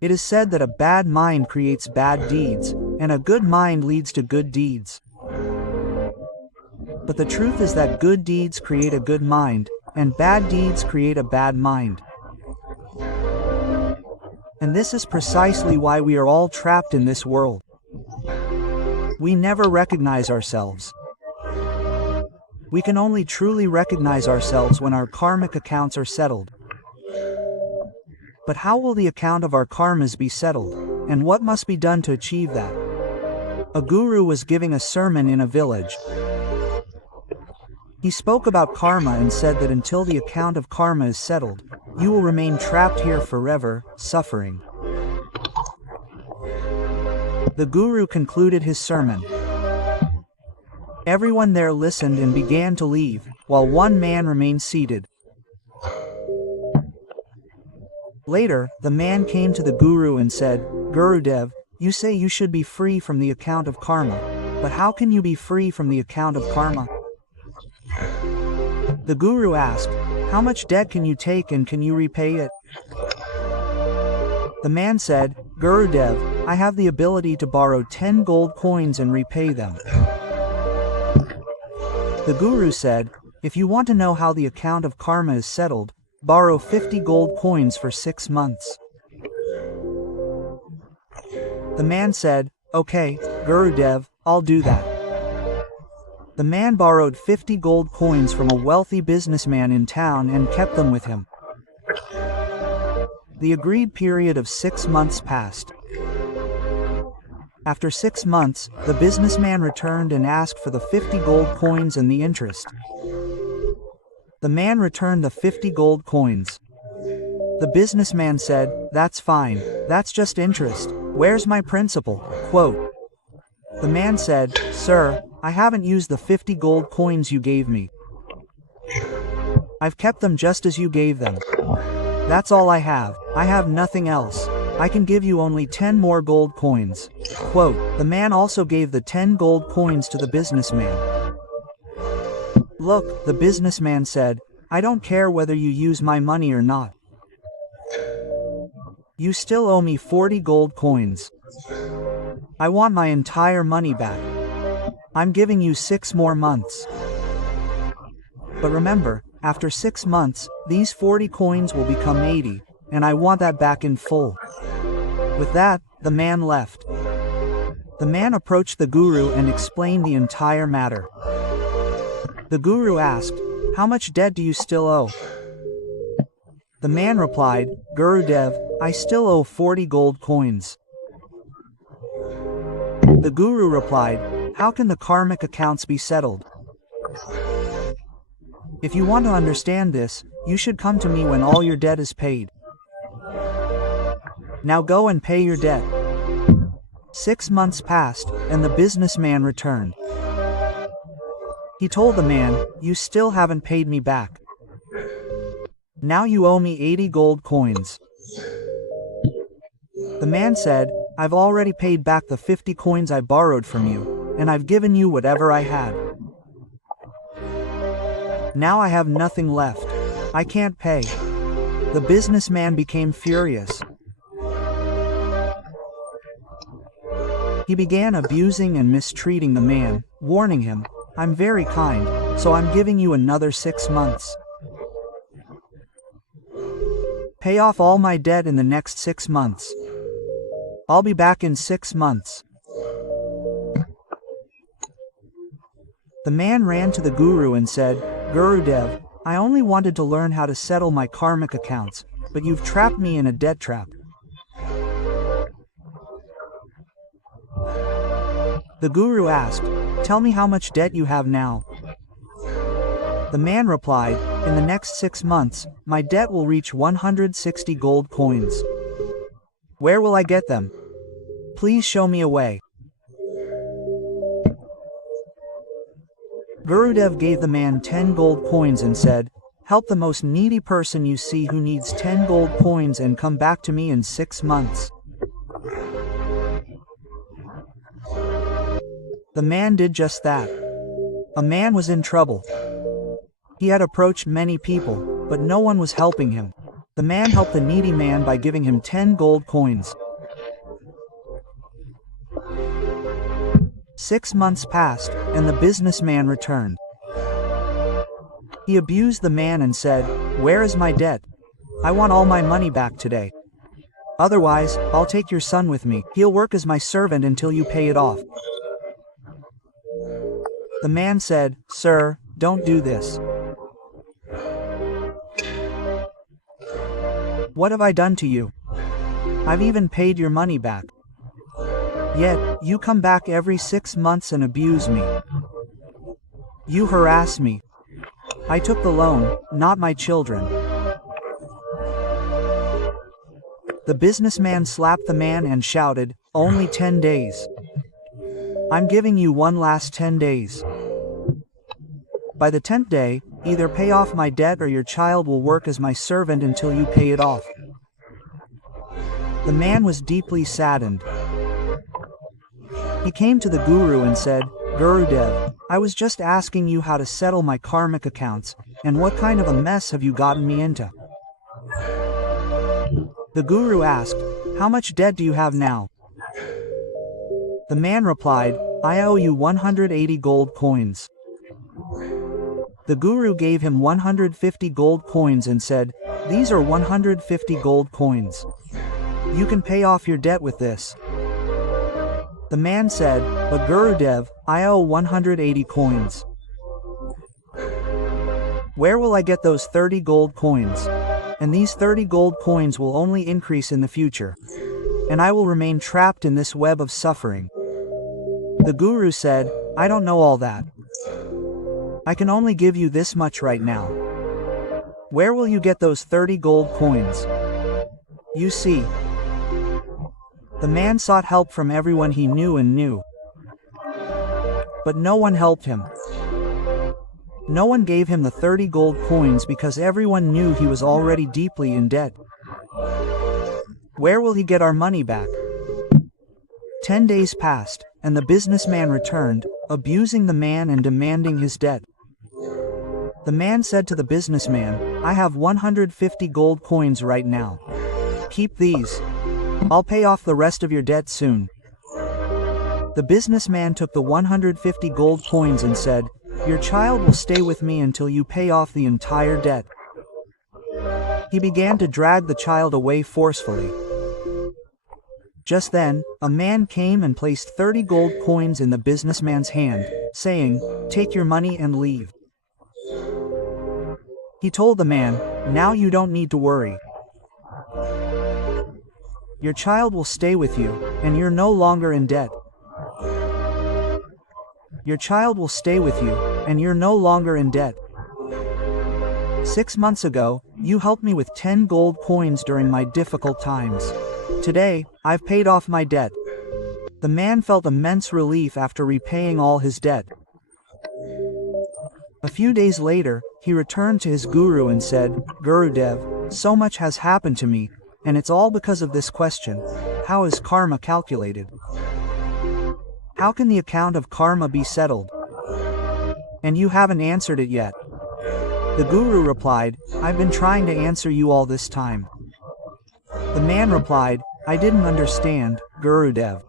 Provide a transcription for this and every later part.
It is said that a bad mind creates bad deeds, and a good mind leads to good deeds. But the truth is that good deeds create a good mind, and bad deeds create a bad mind. And this is precisely why we are all trapped in this world. We never recognize ourselves. We can only truly recognize ourselves when our karmic accounts are settled. But how will the account of our karmas be settled, and what must be done to achieve that? A guru was giving a sermon in a village. He spoke about karma and said that until the account of karma is settled, you will remain trapped here forever, suffering. The guru concluded his sermon. Everyone there listened and began to leave, while one man remained seated. Later, the man came to the guru and said, "Gurudev, you say you should be free from the account of karma, but how can you be free from the account of karma?" The guru asked, "How much debt can you take and can you repay it?" The man said, "Gurudev, I have the ability to borrow 10 gold coins and repay them." The guru said, "If you want to know how the account of karma is settled, borrow 50 gold coins for 6 months. The man said, "Okay, Gurudev, I'll do that." The man borrowed 50 gold coins from a wealthy businessman in town and kept them with him. The agreed period of 6 months passed. After 6 months, the businessman returned and asked for the 50 gold coins and the interest. The man returned the 50 gold coins. The businessman said, "That's fine, that's just interest, where's my principal?" Quote. The man said, "Sir, I haven't used the 50 gold coins you gave me. I've kept them just as you gave them. That's all I have nothing else. I can give you only 10 more gold coins." Quote. The man also gave the 10 gold coins to the businessman. "Look," the businessman said, "I don't care whether you use my money or not. You still owe me 40 gold coins. I want my entire money back. I'm giving you 6 more months. But remember, after 6 months, these 40 coins will become 80, and I want that back in full." With that, the man left. The man approached the guru and explained the entire matter. The guru asked, "How much debt do you still owe?" The man replied, "Gurudev, I still owe 40 gold coins." The guru replied, "How can the karmic accounts be settled? If you want to understand this, you should come to me when all your debt is paid. Now go and pay your debt." 6 months passed, and the businessman returned. He told the man, "You still haven't paid me back. Now you owe me 80 gold coins." The man said, "I've already paid back the 50 coins I borrowed from you, and I've given you whatever I had. Now I have nothing left. I can't pay." The businessman became furious. He began abusing and mistreating the man, warning him, "I'm very kind, so I'm giving you another 6 months. Pay off all my debt in the next 6 months. I'll be back in 6 months." The man ran to the guru and said, "Gurudev, I only wanted to learn how to settle my karmic accounts, but you've trapped me in a debt trap." The guru asked, "Tell me how much debt you have now." The man replied, "In the next 6 months, my debt will reach 160 gold coins. Where will I get them? Please show me a way." Gurudev gave the man 10 gold coins and said, "Help the most needy person you see who needs 10 gold coins and come back to me in 6 months." The man did just that. A man was in trouble. He had approached many people, but no one was helping him. The man helped the needy man by giving him 10 gold coins. 6 months passed, and the businessman returned. He abused the man and said, "Where is my debt? I want all my money back today. Otherwise, I'll take your son with me. He'll work as my servant until you pay it off." The man said, "Sir, don't do this. What have I done to you? I've even paid your money back. Yet, you come back every 6 months and abuse me. You harass me. I took the loan, not my children." The businessman slapped the man and shouted, "Only 10 days. I'm giving you one last 10 days. By the 10th day, either pay off my debt or your child will work as my servant until you pay it off." The man was deeply saddened. He came to the guru and said, "Gurudev, I was just asking you how to settle my karmic accounts, and what kind of a mess have you gotten me into?" The guru asked, "How much debt do you have now?" The man replied, "I owe you 180 gold coins." The guru gave him 150 gold coins and said, "These are 150 gold coins. You can pay off your debt with this." The man said, "But Gurudev, I owe 180 coins. Where will I get those 30 gold coins? And these 30 gold coins will only increase in the future. And I will remain trapped in this web of suffering." The guru said, "I don't know all that. I can only give you this much right now. Where will you get those 30 gold coins? You see." The man sought help from everyone he knew, but no one helped him. No one gave him the 30 gold coins because everyone knew he was already deeply in debt. Where will he get our money back? 10 days passed, and the businessman returned, abusing the man and demanding his debt. The man said to the businessman, "I have 150 gold coins right now. Keep these. I'll pay off the rest of your debt soon." The businessman took the 150 gold coins and said, "Your child will stay with me until you pay off the entire debt." He began to drag the child away forcefully. Just then, a man came and placed 30 gold coins in the businessman's hand, saying, "Take your money and leave." He told the man, "Now you don't need to worry. Your child will stay with you, and you're no longer in debt. Your child will stay with you, and you're no longer in debt. 6 months ago, you helped me with 10 gold coins during my difficult times. Today, I've paid off my debt." The man felt immense relief after repaying all his debt. A few days later, he returned to his guru and said, "Gurudev, so much has happened to me, and it's all because of this question: how is karma calculated? How can the account of karma be settled? And you haven't answered it yet." The guru replied, "I've been trying to answer you all this time." The man replied, "I didn't understand, Gurudev."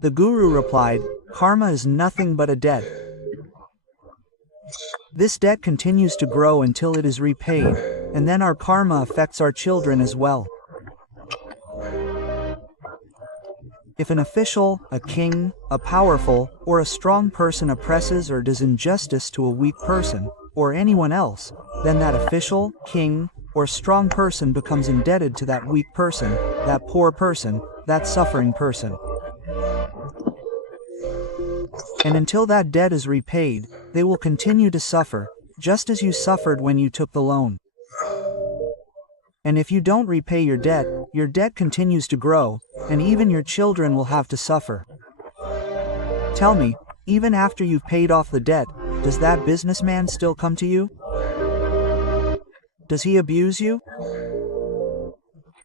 The guru replied, "Karma is nothing but a debt. This debt continues to grow until it is repaid, and then our karma affects our children as well. If an official, a king, a powerful, or a strong person oppresses or does injustice to a weak person, or anyone else, then that official, king, or strong person becomes indebted to that weak person, that poor person, that suffering person. And until that debt is repaid, they will continue to suffer, just as you suffered when you took the loan. And if you don't repay your debt continues to grow, and even your children will have to suffer. Tell me, even after you've paid off the debt, does that businessman still come to you? Does he abuse you?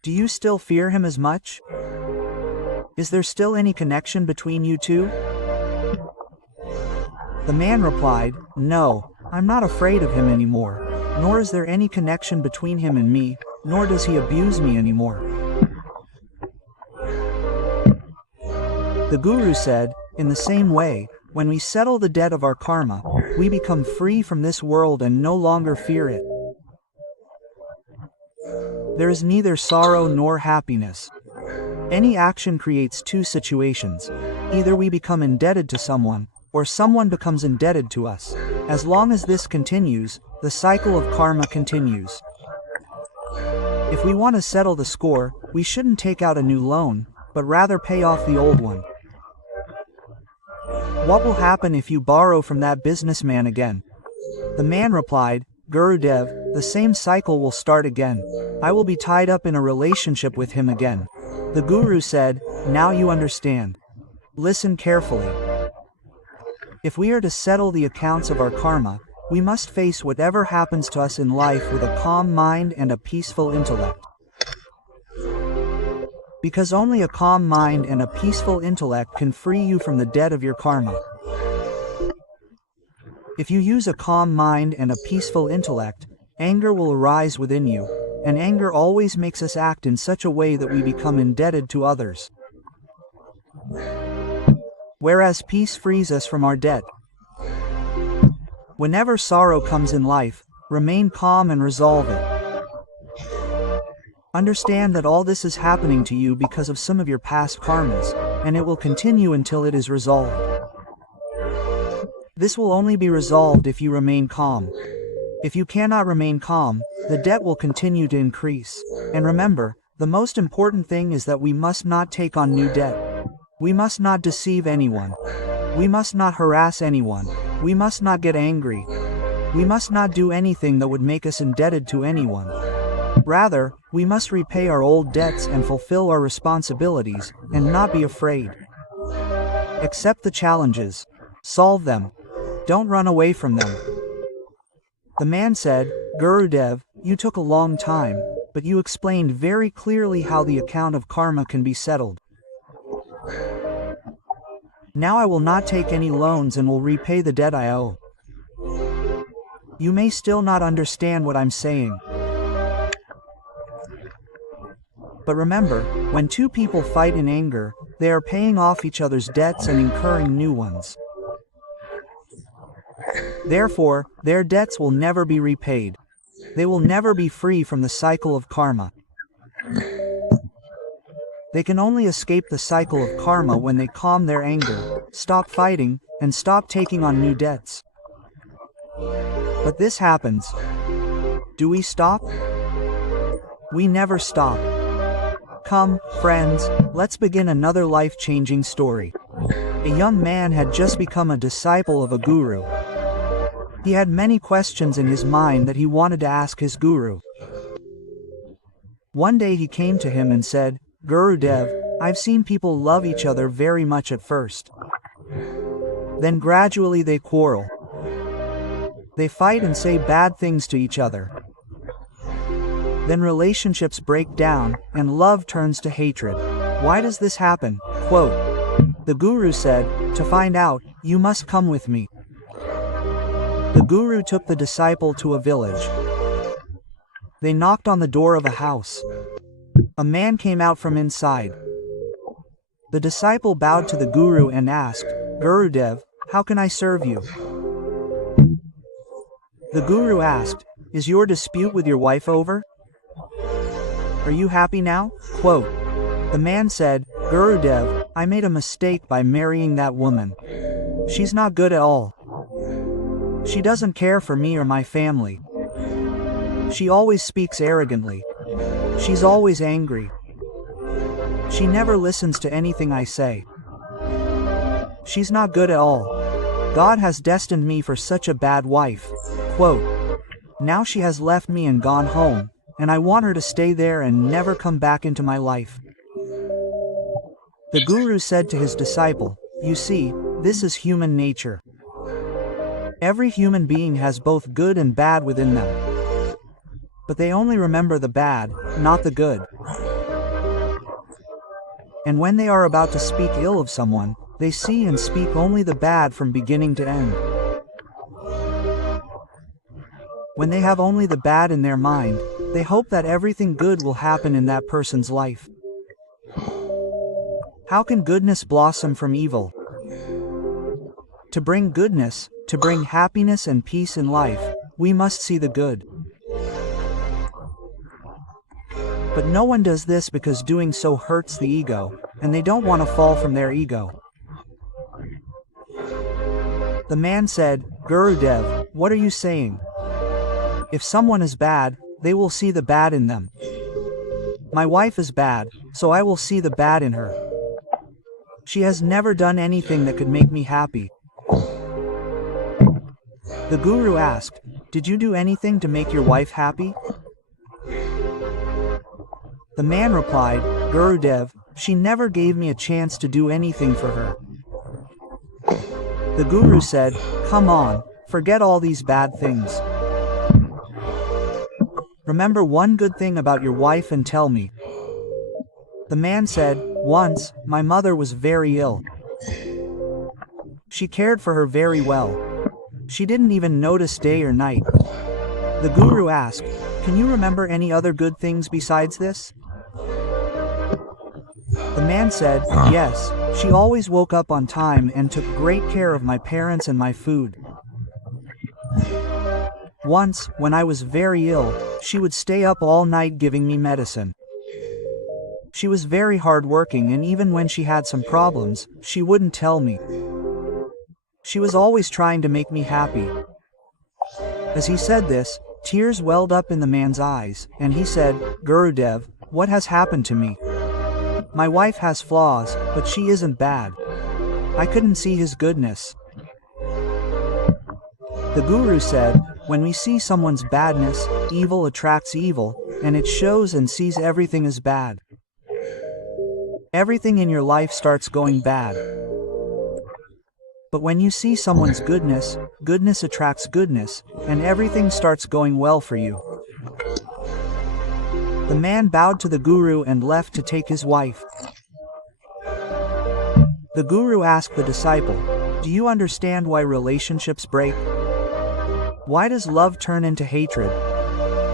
Do you still fear him as much? Is there still any connection between you two?" The man replied, "No, I'm not afraid of him anymore, nor is there any connection between him and me, nor does he abuse me anymore. The Guru said, in the same way, when we settle the debt of our karma, we become free from this world and no longer fear it. There is neither sorrow nor happiness. Any action creates two situations. Either we become indebted to someone, or someone becomes indebted to us. As long as this continues, the cycle of karma continues. If we want to settle the score, we shouldn't take out a new loan, but rather pay off the old one. What will happen if you borrow from that businessman again? The man replied, Gurudev, the same cycle will start again. I will be tied up in a relationship with him again. The Guru said, now you understand. Listen carefully. If we are to settle the accounts of our karma, we must face whatever happens to us in life with a calm mind and a peaceful intellect. Because only a calm mind and a peaceful intellect can free you from the debt of your karma. If you use a calm mind and a peaceful intellect, anger will arise within you, and anger always makes us act in such a way that we become indebted to others. Whereas peace frees us from our debt. Whenever sorrow comes in life, remain calm and resolve it. Understand that all this is happening to you because of some of your past karmas, and it will continue until it is resolved. This will only be resolved if you remain calm. If you cannot remain calm, the debt will continue to increase. And remember, the most important thing is that we must not take on new debt. We must not deceive anyone. We must not harass anyone. We must not get angry. We must not do anything that would make us indebted to anyone. Rather, we must repay our old debts and fulfill our responsibilities, and not be afraid. Accept the challenges. Solve them. Don't run away from them. The man said, Gurudev, you took a long time, but you explained very clearly how the account of karma can be settled. Now I will not take any loans and will repay the debt I owe. You may still not understand what I'm saying. But remember, when two people fight in anger, they are paying off each other's debts and incurring new ones. Therefore, their debts will never be repaid. They will never be free from the cycle of karma. They can only escape the cycle of karma when they calm their anger, stop fighting, and stop taking on new debts. But this happens. Do we stop? We never stop. Come, friends, let's begin another life-changing story. A young man had just become a disciple of a guru. He had many questions in his mind that he wanted to ask his guru. One day he came to him and said, Gurudev, I've seen people love each other very much at first. Then gradually they quarrel. They fight and say bad things to each other. Then relationships break down, and love turns to hatred. Why does this happen? Quote, the Guru said, to find out, you must come with me. The Guru took the disciple to a village. They knocked on the door of a house. A man came out from inside. The disciple bowed to the Guru and asked, Gurudev, how can I serve you? The Guru asked, is your dispute with your wife over? Are you happy now? Quote, the man said, Gurudev, I made a mistake by marrying that woman. She's not good at all. She doesn't care for me or my family. She always speaks arrogantly. She's always angry. She never listens to anything I say. She's not good at all. God has destined me for such a bad wife. Quote, now she has left me and gone home, and I want her to stay there and never come back into my life. The Guru said to his disciple, you see, this is human nature. Every human being has both good and bad within them. But they only remember the bad, not the good. And when they are about to speak ill of someone, they see and speak only the bad from beginning to end. When they have only the bad in their mind, They hope that everything good will happen in that person's life. How can goodness blossom from evil? To bring goodness, to bring happiness and peace in life, we must see the good. But no one does this because doing so hurts the ego, and they don't want to fall from their ego. The man said, Gurudev, what are you saying? If someone is bad, they will see the bad in them. My wife is bad, so I will see the bad in her. She has never done anything that could make me happy. The Guru asked, did you do anything to make your wife happy? The man replied, Gurudev, she never gave me a chance to do anything for her. The Guru said, come on, forget all these bad things. Remember one good thing about your wife and tell me. The man said, once, my mother was very ill. She cared for her very well. She didn't even notice day or night. The Guru asked, can you remember any other good things besides this? The man said, yes, she always woke up on time and took great care of my parents and my food. Once, when I was very ill, she would stay up all night giving me medicine. She was very hardworking, and even when she had some problems, she wouldn't tell me. She was always trying to make me happy. As he said this, tears welled up in the man's eyes, and he said, Gurudev, what has happened to me? My wife has flaws, but she isn't bad. I couldn't see his goodness. The Guru said, when we see someone's badness, evil attracts evil, and it shows and sees everything as bad. Everything in your life starts going bad. But when you see someone's goodness, goodness attracts goodness, and everything starts going well for you. The man bowed to the Guru and left to take his wife. The Guru asked the disciple, do you understand why relationships break? Why does love turn into hatred?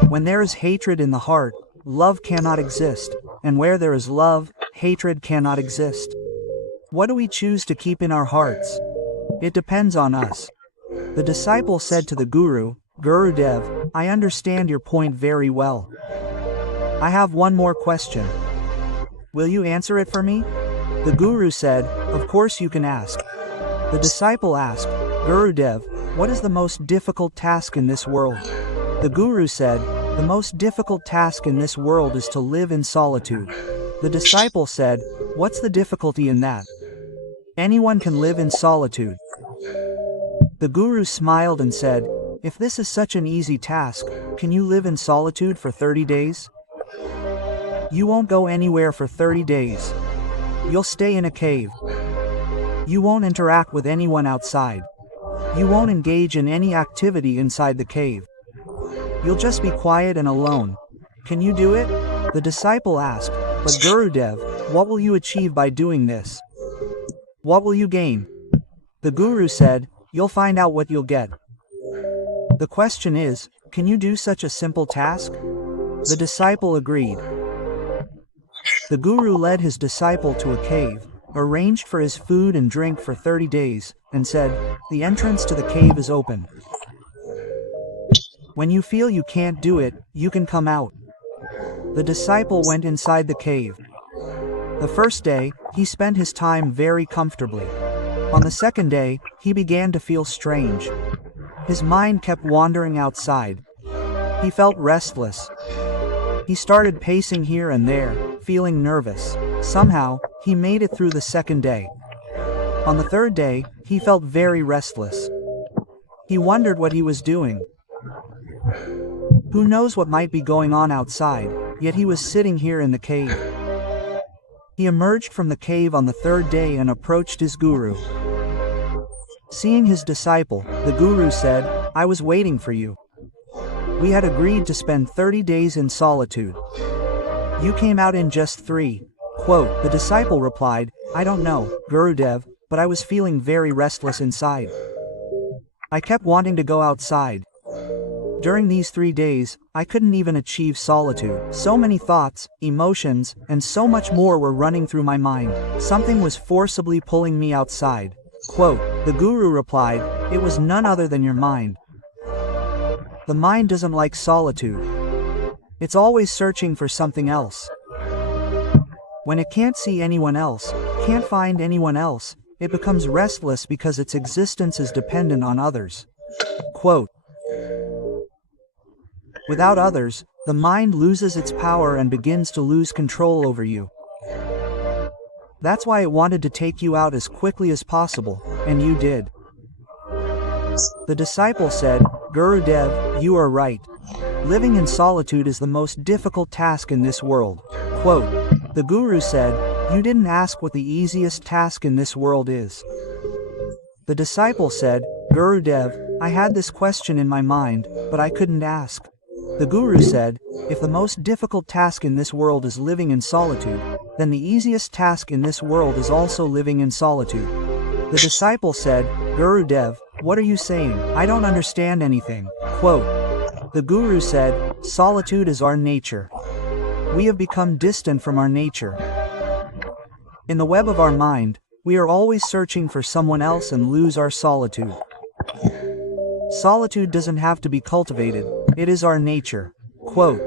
When there is hatred in the heart, love cannot exist, and where there is love, hatred cannot exist. What do we choose to keep in our hearts? It depends on us. The disciple said to the Guru, Gurudev, I understand your point very well. I have one more question. Will you answer it for me? The Guru said, of course you can ask. The disciple asked, Gurudev, what is the most difficult task in this world? The Guru said, the most difficult task in this world is to live in solitude. The disciple said, what's the difficulty in that? Anyone can live in solitude. The Guru smiled and said, if this is such an easy task, can you live in solitude for 30 days? You won't go anywhere for 30 days. You'll stay in a cave. You won't interact with anyone outside. You won't engage in any activity inside the cave. You'll just be quiet and alone. Can you do it? The disciple asked, but Gurudev, what will you achieve by doing this? What will you gain? The Guru said, you'll find out what you'll get. The question is, can you do such a simple task? The disciple agreed. The Guru led his disciple to a cave, arranged for his food and drink for 30 days, and said, the entrance to the cave is open. When you feel you can't do it, you can come out. The disciple went inside the cave. The first day, he spent his time very comfortably. On the second day, he began to feel strange. His mind kept wandering outside. He felt restless. He started pacing here and there, feeling nervous. Somehow, he made it through the second day. On the third day, he felt very restless. He wondered what he was doing. Who knows what might be going on outside, yet he was sitting here in the cave. He emerged from the cave on the third day and approached his Guru. Seeing his disciple, the Guru said, I was waiting for you. We had agreed to spend 30 days in solitude. You came out in just 3. Quote, the disciple replied, I don't know, Gurudev, but I was feeling very restless inside. I kept wanting to go outside. During these 3 days, I couldn't even achieve solitude. So many thoughts, emotions, and so much more were running through my mind. Something was forcibly pulling me outside. Quote, the guru replied, it was none other than your mind. The mind doesn't like solitude. It's always searching for something else. When it can't see anyone else, can't find anyone else, it becomes restless because its existence is dependent on others. Quote, without others, the mind loses its power and begins to lose control over you. That's why it wanted to take you out as quickly as possible, and you did. The disciple said, Gurudev, you are right. Living in solitude is the most difficult task in this world. Quote, the guru said, you didn't ask what the easiest task in this world is. The disciple said, Gurudev, I had this question in my mind, but I couldn't ask. The guru said, if the most difficult task in this world is living in solitude, then the easiest task in this world is also living in solitude. The disciple said, Gurudev, what are you saying? I don't understand anything. Quote, the guru said, solitude is our nature. We have become distant from our nature. In the web of our mind, we are always searching for someone else and lose our solitude. Solitude doesn't have to be cultivated, it is our nature. Quote,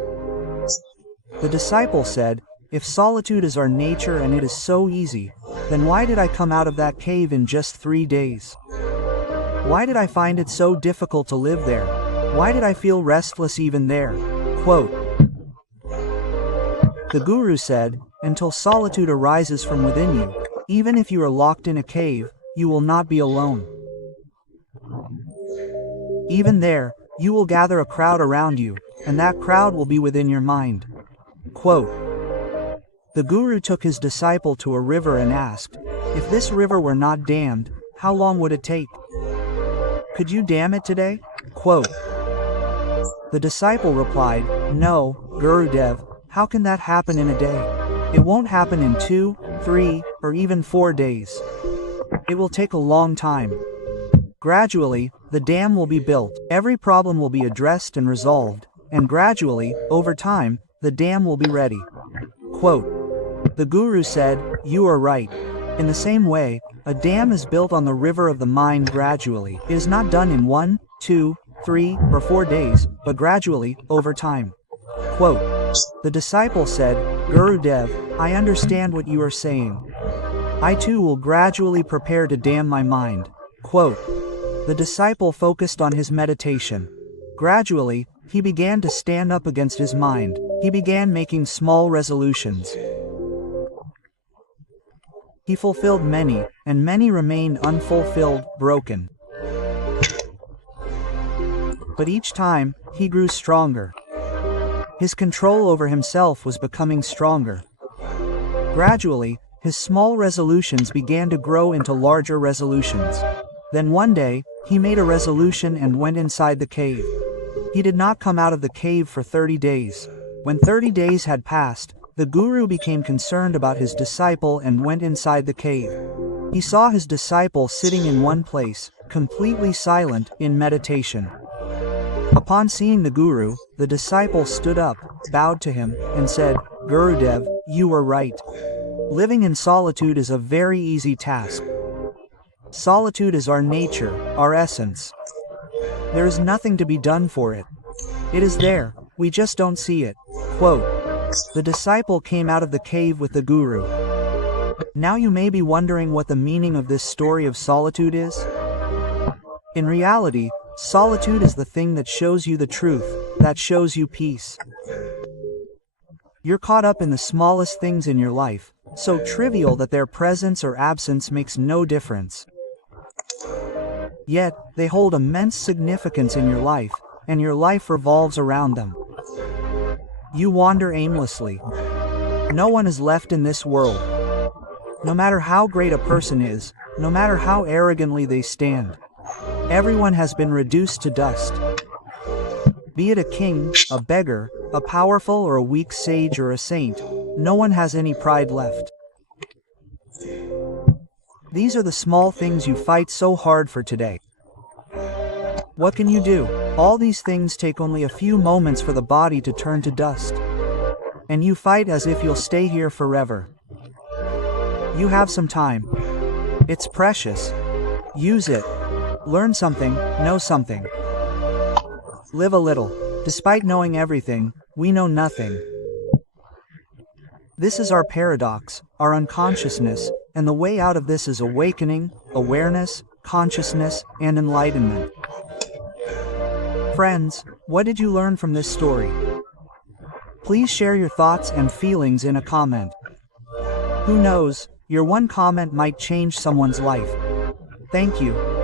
the disciple said, if solitude is our nature and it is so easy, then why did I come out of that cave in just 3 days? Why did I find it so difficult to live there? Why did I feel restless even there? Quote, the guru said, until solitude arises from within you, even if you are locked in a cave, you will not be alone. Even there, you will gather a crowd around you, and that crowd will be within your mind. Quote, the guru took his disciple to a river and asked, if this river were not dammed, how long would it take? Could you dam it today? Quote, the disciple replied, no, Gurudev, how can that happen in a day? It won't happen in 2, 3, or even 4 days. It will take a long time. Gradually, the dam will be built, every problem will be addressed and resolved, and gradually, over time, the dam will be ready. Quote, the guru said, you are right. In the same way, a dam is built on the river of the mind gradually. It is not done in 1, 2, 3, or 4 days, but gradually, over time. Quote, the disciple said, Gurudev, I understand what you are saying. I too will gradually prepare to dam my mind. Quote, the disciple focused on his meditation. Gradually, he began to stand up against his mind. He began making small resolutions. He fulfilled many, and many remained unfulfilled, broken. But each time, he grew stronger. His control over himself was becoming stronger. Gradually, his small resolutions began to grow into larger resolutions. Then one day, he made a resolution and went inside the cave. He did not come out of the cave for 30 days. When 30 days had passed, the guru became concerned about his disciple and went inside the cave. He saw his disciple sitting in one place, completely silent, in meditation. Upon seeing the guru, the disciple stood up, bowed to him, and said, Gurudev, you were right. Living in solitude is a very easy task. Solitude is our nature, our essence. There is nothing to be done for it. It is there, we just don't see it. Quote, the disciple came out of the cave with the guru. Now you may be wondering what the meaning of this story of solitude is. In reality, solitude is the thing that shows you the truth, that shows you peace. You're caught up in the smallest things in your life, so trivial that their presence or absence makes no difference. Yet, they hold immense significance in your life, and your life revolves around them. You wander aimlessly. No one is left in this world. No matter how great a person is, no matter how arrogantly they stand, everyone has been reduced to dust. Be it a king, a beggar, a powerful or a weak sage or a saint, no one has any pride left. These are the small things you fight so hard for today. What can you do? All these things take only a few moments for the body to turn to dust. And you fight as if you'll stay here forever. You have some time. It's precious. Use it. Learn something, know something. Live a little. Despite knowing everything, we know nothing. This is our paradox, our unconsciousness, and the way out of this is awakening, awareness, consciousness, and enlightenment. Friends, what did you learn from this story? Please share your thoughts and feelings in a comment. Who knows, your one comment might change someone's life. Thank you.